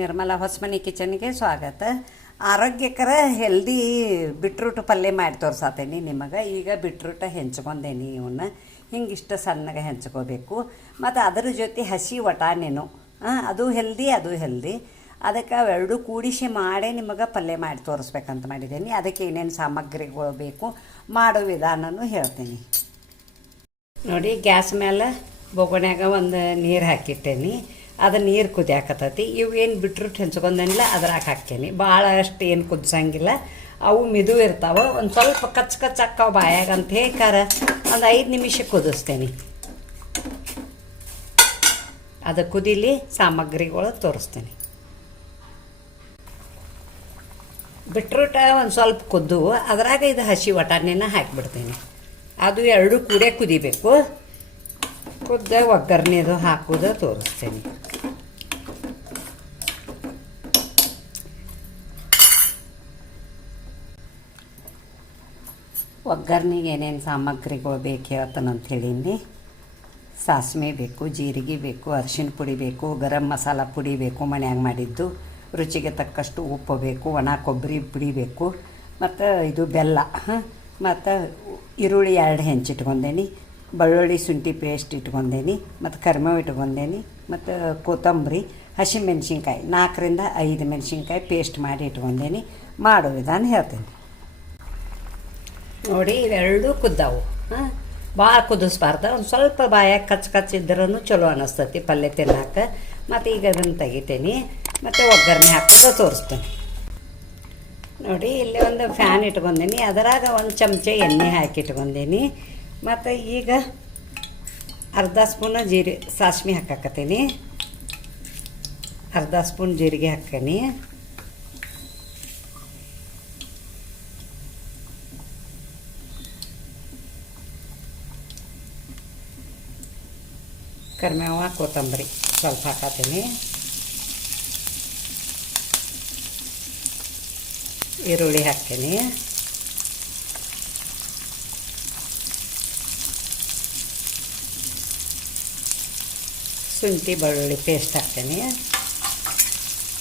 ನಿರ್ಮಲಾ ಹೊಸಮನಿ ಕಿಚನ್ಗೆ ಸ್ವಾಗತ. ಆರೋಗ್ಯಕರ, healthy beetroot ಪಲ್ಯ ಮಾಡಿ ತೋರ್ಸಾತೇನಿ ನಿಮಗೆ. ಈಗ ಬಿಟ್ರೂಟ ಹೆಂಚ್ಕೊಂಡೇನಿ ಇವನ್ನ ಹಿಂಗಿಷ್ಟು ಸಣ್ಣಗೆ ಹೆಂಚ್ಕೋಬೇಕು. ಮತ್ತು ಅದರ ಜೊತೆ ಹಸಿ ವಟಾಣಿನು. ಅದು ಹೆಲ್ದಿ ಅದು ಹೆಲ್ದಿ. ಅದಕ್ಕೆ ಎರಡು ಕೂಡಿಸಿ ಮಾಡೇ ನಿಮಗೆ ಪಲ್ಯ ಮಾಡಿ ತೋರಿಸ್ಬೇಕಂತ ಮಾಡಿದ್ದೀನಿ ಅದಕ್ಕೆ ಏನೇನು ಸಾಮಗ್ರಿಗಳು ಬೇಕು ಮಾಡೋ ವಿಧಾನನೂ ಹೇಳ್ತೀನಿ. ನೋಡಿ, ಗ್ಯಾಸ್ ಮೇಲೆ ಬೊಗಣ್ಯಾಗ ಒಂದು ನೀರು ಹಾಕಿಟ್ಟೇನಿ. ಅದು ನೀರು ಕುದಿಯಾಕತ್ತೈತಿ. ಇವು ಏನು ಬಿಟ್ರೂಟ್ ಹೆಂಚ್ಕೊಂಡೇನಿಲ್ಲ ಅದ್ರಾಗ ಹಾಕ್ತೇನೆ ಭಾಳ ಅಷ್ಟು ಏನು ಕುದಿಸಂಗಿಲ್ಲ. ಅವು ಮಿದು ಇರ್ತಾವೆ. ಒಂದು ಸ್ವಲ್ಪ ಕಚ್ ಕಚ್ ಅಕ್ಕಾವ ಬಾಯಾಗ ಅಂತ ಹೇಳ್ಕಾರ, ಒಂದು ಐದು ನಿಮಿಷ ಕುದಿಸ್ತೇನೆ. ಅದು ಕುದೀಲಿ ಸಾಮಗ್ರಿಗಳು ತೋರಿಸ್ತೇನೆ. ಬಿಟ್ರೂಟ ಒಂದು ಸ್ವಲ್ಪ ಕುದ್ದು, ಅದ್ರಾಗ ಇದು ಹಸಿ ವಟಾಣಿನ ಹಾಕಿಬಿಡ್ತೀನಿ. ಅದು ಎರಡು ಕೂಡೆ ಕುದಿಬೇಕು. ಕುದ್ದ ಒಗ್ಗರಣೆದು ಹಾಕೋದು ತೋರಿಸ್ತೀನಿ. ಒಗ್ಗರಣೆಗೆ ಏನೇನು ಸಾಮಗ್ರಿಗಳು ಬೇಕು ಹೇಳ್ತಾನಂತ ಹೇಳೀನಿ. ಸಾಸಿವೆ ಬೇಕು, ಜೀರಿಗೆ ಬೇಕು ಅರಿಶಿನ ಪುಡಿ ಬೇಕು, ಗರಂ ಮಸಾಲ ಪುಡಿ ಬೇಕು ಮನೆಯಾಗ ಮಾಡಿದ್ದು. ರುಚಿಗೆ ತಕ್ಕಷ್ಟು ಉಪ್ಪು ಬೇಕು, ಒಣ ಕೊಬ್ಬರಿ ಪುಡಿ ಬೇಕು. ಮತ್ತು ಇದು ಬೆಲ್ಲ, ಹಾಂ? ಮತ್ತು ಈರುಳ್ಳಿ ಎರಡು ಹೆಂಚಿಟ್ಕೊಂಡೇನಿ. ಬೆಳ್ಳುಳ್ಳಿ ಶುಂಠಿ ಪೇಸ್ಟ್ ಇಟ್ಕೊಂಡೇನಿ, ಮತ್ತು ಕರಿಮೇವು ಇಟ್ಕೊಂಡೇನಿ, ಮತ್ತು ಕೊತ್ತಂಬರಿ, ಹಸಿಮೆಣ್ಸಿನ್ಕಾಯಿ, ನಾಲ್ಕರಿಂದ ಐದು ಮೆಣಸಿನ್ಕಾಯಿ ಪೇಸ್ಟ್ ಮಾಡಿ ಇಟ್ಕೊಂಡೇನಿ. ಮಾಡೋ ವಿಧಾನ ಹೇಳ್ತೀನಿ. ನೋಡಿ, ಇವೆರಡೂ ಕುದ್ದಾವು. ಹಾಂ ಭಾಳ ಕುದಿಸ್ಬಾರ್ದು. ಒಂದು ಸ್ವಲ್ಪ ಬಾಯಾಗ ಕಚ್ ಕಚ್ಚಿದ್ರೂ ಚಲೋ ಅನ್ನಿಸ್ತತಿ ಪಲ್ಯ ತಿನ್ನಕ್ಕೆ ಮತ್ತು ಈಗ ಅದನ್ನು ತೆಗಿತೀನಿ. ಮತ್ತು ಒಗ್ಗರಣೆ ಹಾಕೋದು ತೋರಿಸ್ತೇನೆ. ನೋಡಿ, ಇಲ್ಲಿ ಒಂದು ಫ್ಯಾನ್ ಇಟ್ಕೊಂಡೇನಿ. ಅದರಾಗ ಒಂದು ಚಮಚ ಎಣ್ಣೆ ಹಾಕಿ ಇಟ್ಕೊಂಡೀನಿ ಮತ್ತು ಈಗ ಅರ್ಧ ಸ್ಪೂನ್ ಜೀರಿ ಸಾಸ್ಮೆ ಹಾಕಾಕತ್ತೀನಿ. ಅರ್ಧ ಸ್ಪೂನ್ ಜೀರಿಗೆ ಹಾಕೀನಿ ಕರಿಮೇವ ಕೊತ್ತಂಬರಿ ಸ್ವಲ್ಪ ಹಾಕತ್ತೀನಿ. ಈರುಳ್ಳಿ ಹಾಕ್ತೀನಿ. ಶುಂಠಿ, ಬೆಳ್ಳುಳ್ಳಿ ಪೇಸ್ಟ್ ಹಾಕ್ತೀನಿ.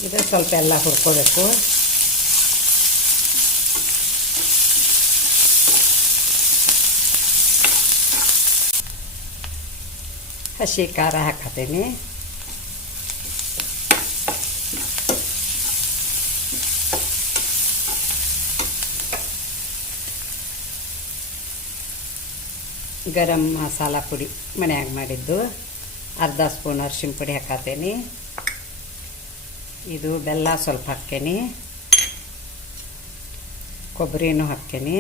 ಇದು ಸ್ವಲ್ಪ ಎಲ್ಲ ಹುರ್ಕೋಬೇಕು. ಹಸಿ ಖಾರ ಹಾಕತ್ತೀನಿ ಗರಂ ಮಸಾಲ ಪುಡಿ ಮನೆಯಾಗ ಮಾಡಿದ್ದು. ಅರ್ಧ ಸ್ಪೂನ್ ಅರ್ಶಿನ ಪುಡಿ ಹಾಕತ್ತೇನಿ. ಇದು ಬೆಲ್ಲ ಸ್ವಲ್ಪ ಹಾಕ್ಕೇನಿ ಕೊಬ್ಬರಿನೂ ಹಾಕ್ಕೇನಿ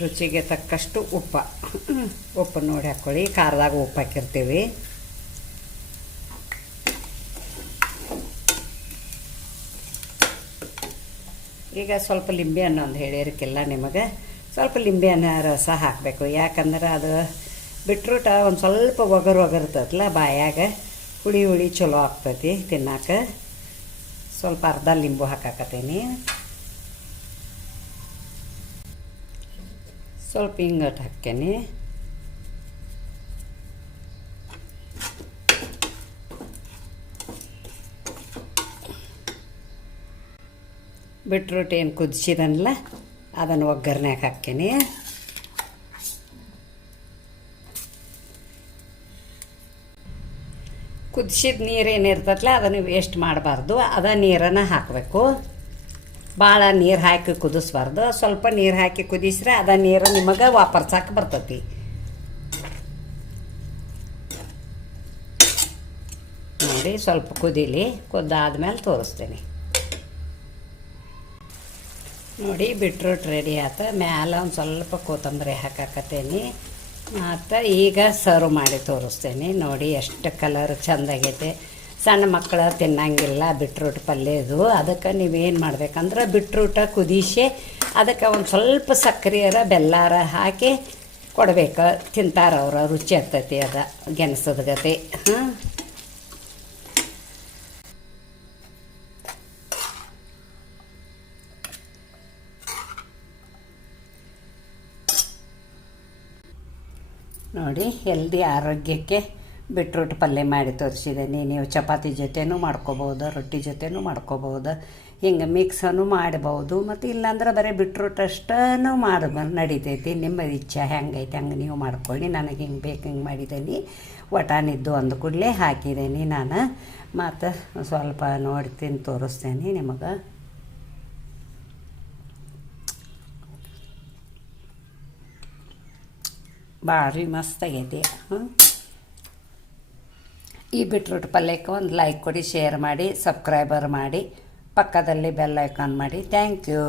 ರುಚಿಗೆ ತಕ್ಕಷ್ಟು ಉಪ್ಪ. ಉಪ್ಪು ನೋಡಿ ಹಾಕ್ಕೊಳ್ಳಿ ಖಾರದಾಗ ಉಪ್ಪು ಹಾಕಿರ್ತೀವಿ. ಈಗ ಸ್ವಲ್ಪ ಲಿಂಬೆ ಹಣ್ಣು ಒಂದು ಹೇಳಿರಕ್ಕಿಲ್ಲ ನಿಮಗೆ. ಸ್ವಲ್ಪ ಲಿಂಬೆ ಹಣ್ಣು ರಸ ಹಾಕಬೇಕು. ಯಾಕಂದ್ರೆ ಅದು ಬಿಟ್ರೂಟ ಒಂದು ಸ್ವಲ್ಪ ಒಗರು ಒಗರ್ತದಲ್ಲ ಬಾಯಾಗ, ಹುಳಿ ಹುಳಿ ಚಲೋ ಆಗ್ತೈತಿ ತಿನ್ನಾಕ. ಸ್ವಲ್ಪ ಅರ್ಧ ಲಿಂಬು ಹಾಕಾಕತ್ತೀನಿ. ಸ್ವಲ್ಪ ಹಿಂಗಟ್ಟು ಹಾಕ್ಕೇನಿ ಬಿಟ್ರೂಟ್ ಏನು ಕುದಿಸಿದನಲ್ಲ? ಅದನ್ನು ಒಗ್ಗರಣೆಗೆ ಹಾಕ್ತೀನಿ. ಕುದಿಸಿದ ನೀರು ಏನಿರ್ತದಲ್ಲ ಅದನ್ನು ವೇಸ್ಟ್ ಮಾಡಬಾರ್ದು. ಅದ ನೀರನ್ನು ಹಾಕಬೇಕು. ಭಾಳ ನೀರು ಹಾಕಿ ಕುದಿಸ್ಬಾರ್ದು. ಸ್ವಲ್ಪ ನೀರು ಹಾಕಿ ಕುದಿಸ್ರೆ ಅದ ನೀರು ನಿಮಗೆ ವಾಪರ್ಸಕ್ಕೆ ಬರ್ತೈತಿ. ನೋಡಿ, ಸ್ವಲ್ಪ ಕುದೀಲಿ. ಕುದ್ದಾದ್ಮೇಲೆ ತೋರಿಸ್ತೀನಿ. ನೋಡಿ ಬಿಟ್ರೂಟ್ ರೆಡಿ ಆತ. ಮ್ಯಾಲ ಒಂದು ಸ್ವಲ್ಪ ಕೊತ್ತಂಬರಿ ಹಾಕಾಕತ್ತೇನಿ. ಮತ್ತು ಈಗ ಸರ್ವ್ ಮಾಡಿ ತೋರಿಸ್ತೇನೆ. ನೋಡಿ, ಎಷ್ಟು ಕಲರ್ ಚೆಂದಾಗೈತೆ ಸಣ್ಣ ಮಕ್ಕಳು ತಿನ್ನಂಗಿಲ್ಲ ಬಿಟ್ರೂಟ್ ಪಲ್ಯದು ಅದಕ್ಕೆ ನೀವೇನು ಮಾಡ್ಬೇಕಂದ್ರೆ ಬಿಟ್ರೂಟ ಕುದಿಸಿ, ಅದಕ್ಕೆ ಒಂದು ಸ್ವಲ್ಪ ಸಕ್ಕರೆಯರ ಬೆಲ್ಲಾರ ಹಾಕಿ ಕೊಡಬೇಕು. ತಿಂತಾರ ಅವರು, ರುಚಿ ಆಗ್ತೈತಿ ಅದು ಗೆಣಸದ ಗತಿ. ಹಾಂ ನೋಡಿ ಹೆಲ್ದಿ ಆರೋಗ್ಯಕ್ಕೆ ಬಿಟ್ರೂಟ್ ಪಲ್ಯ ಮಾಡಿ ತೋರಿಸಿದ್ದೀನಿ ನೀವು ಚಪಾತಿ ಜೊತೆನೂ ಮಾಡ್ಕೋಬೋದು ರೊಟ್ಟಿ ಜೊತೆನೂ ಮಾಡ್ಕೋಬೋದು ಹಿಂಗೆ ಮಿಕ್ಸನ್ನು ಮಾಡ್ಬೋದು ಮತ್ತು ಇಲ್ಲಾಂದ್ರೆ ಬರೀ ಬಿಟ್ರೂಟ್ ಅಷ್ಟೂ ಮಾಡಿ ನಡಿತೈತಿ. ನಿಮ್ಮ ಇಚ್ಛೆ ಹೆಂಗೈತೆ ಹಂಗೆ ನೀವು ಮಾಡ್ಕೊಳ್ಳಿ. ನನಗೆ ಹಿಂಗೆ ಬೇಕು, ಹಿಂಗೆ ಮಾಡಿದ್ದೀನಿ ಒಟಾನಿದ್ದು ಅಂದ ಕೂಡಲೇ ಹಾಕಿದ್ದೀನಿ ನಾನು. ಮತ್ತು ಸ್ವಲ್ಪ ನೋಡ್ತೀನಿ ತೋರಿಸ್ತೇನೆ ನಿಮಗೆ. ಭಾರಿ ಮಸ್ತ್ ಆಗೈತಿ. ಈ ಬಿಟ್ರೂಟ್ ಪಲ್ಯಕ್ಕೆ ಒಂದು ಲೈಕ್ ಕೊಡಿ ಶೇರ್ ಮಾಡಿ ಸಬ್ಸ್ಕ್ರೈಬರ್ ಮಾಡಿ, ಪಕ್ಕದಲ್ಲಿ ಬೆಲ್ ಐಕಾನ್ ಮಾಡಿ. Thank you